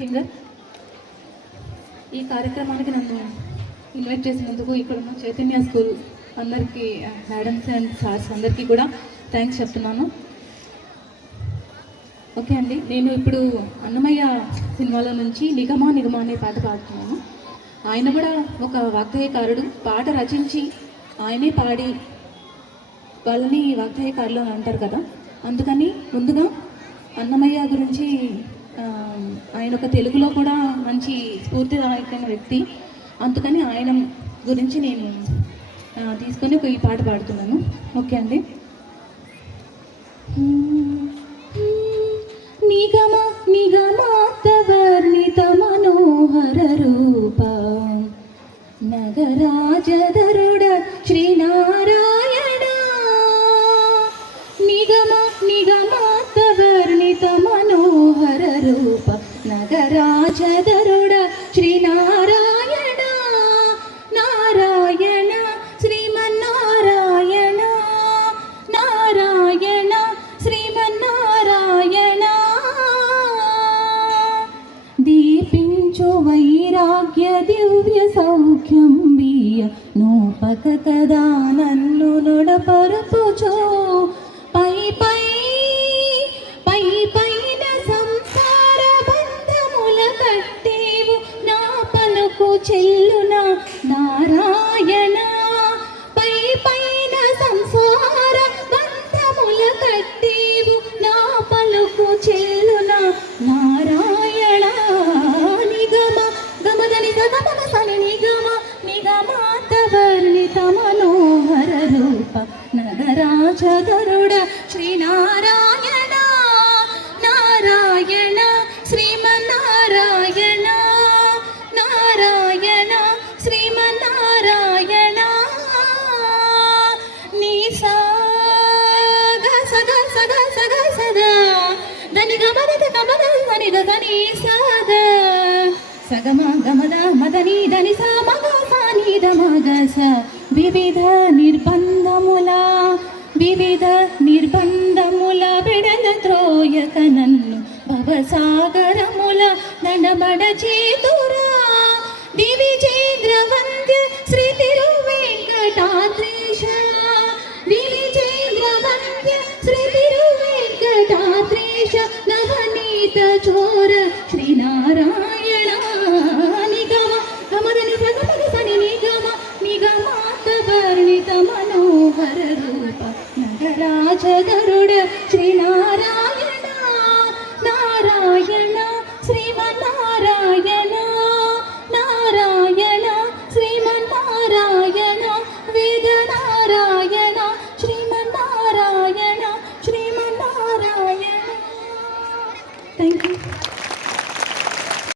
కింగర్ ఈ కార్యక్రమానికి నన్ను ఇన్వైట్ చేసినందుకు ఇక్కడ ఉన్న చైతన్య స్కూల్ అందరికీ, మేడమ్స్ అండ్ సార్స్ అందరికీ కూడా థ్యాంక్స్ చెప్తున్నాను. ఓకే అండి, నేను ఇప్పుడు అన్నమయ్య సినిమాలో నుంచి నిగమా నిగమా అనే పాట పాడుతున్నాను. ఆయన కూడా ఒక వాగ్గేయకారుడు, పాట రచించి ఆయనే పాడి వాళ్ళని వాగ్గేయకారులు అని అంటారు కదా. అందుకని ముందుగా అన్నమయ్య గురించి, ఆయన ఒక తెలుగులో కూడా మంచి స్ఫూర్తిదాయకమైన వ్యక్తి, అందుకని ఆయన గురించి నేను తీసుకొని ఈ పాట పాడుతున్నాను. ఓకే అండి. నిగమ నిగమాతవర్ణిత మనోహర రూప నగరాజధరుడ శ్రీనారాయణ. నిగమ నిగమాతవర్ణిత మనోహర రూప నగరాజధరుడ శ్రీనారాయణ. నారాయణ శ్రీమన్నారాయణ, నారాయణ శ్రీమన్నారాయణ. దీపించు వైరాగ్య దివ్య సౌఖ్యం బియ్య నూపక కదా నన్ను నొడపరుపుచో. పై పై పై పైన సంసార బంధముల కట్టేవు నా పలుకు చెల్లున నారాయణ. పై పైన సంసార బంధముల కట్టేవు నా పలుకు చెల్లున నారాయణ. నిగమ గమదని గమ సని నిగమ నిగమాతవర్ణిత మనోహర రూప నగరాజధరుడ శ్రీనారాయణ. నారాయణ శ్రీమన్నారాయణ, నారాయణ శ్రీమన్నారాయణ. నీ సగ సగ సగ సగ సదా దని గమద గమద దని దని సద సగమ గమద మదని దని స మగ సాని దమగ స. వివిధ నిర్బంధముల బిడల త్రోయక నన్ను భవసాగరముల దండబడ చేతురా. దివిజేంద్ర వంద్య శ్రీ తిరువేంకటాద్రీశ, దివిజేంద్ర వంద్య శ్రీ తిరువేంకటాద్రీశ. నవనీత చోర శ్రీనారాయణ. నిగమ గమదని సగమగ సని నిగమ నిగమాతవర్ణిత మనోహర రూప నగరాజధరుడ శ్రీనారాయణ. నారాయణ శ్రీమన్నారాయణ, నారాయణ శ్రీమన్నారాయణ. వేదనారాయణ శ్రీమన్నారాయణ శ్రీమన్నారాయణ. Thank you.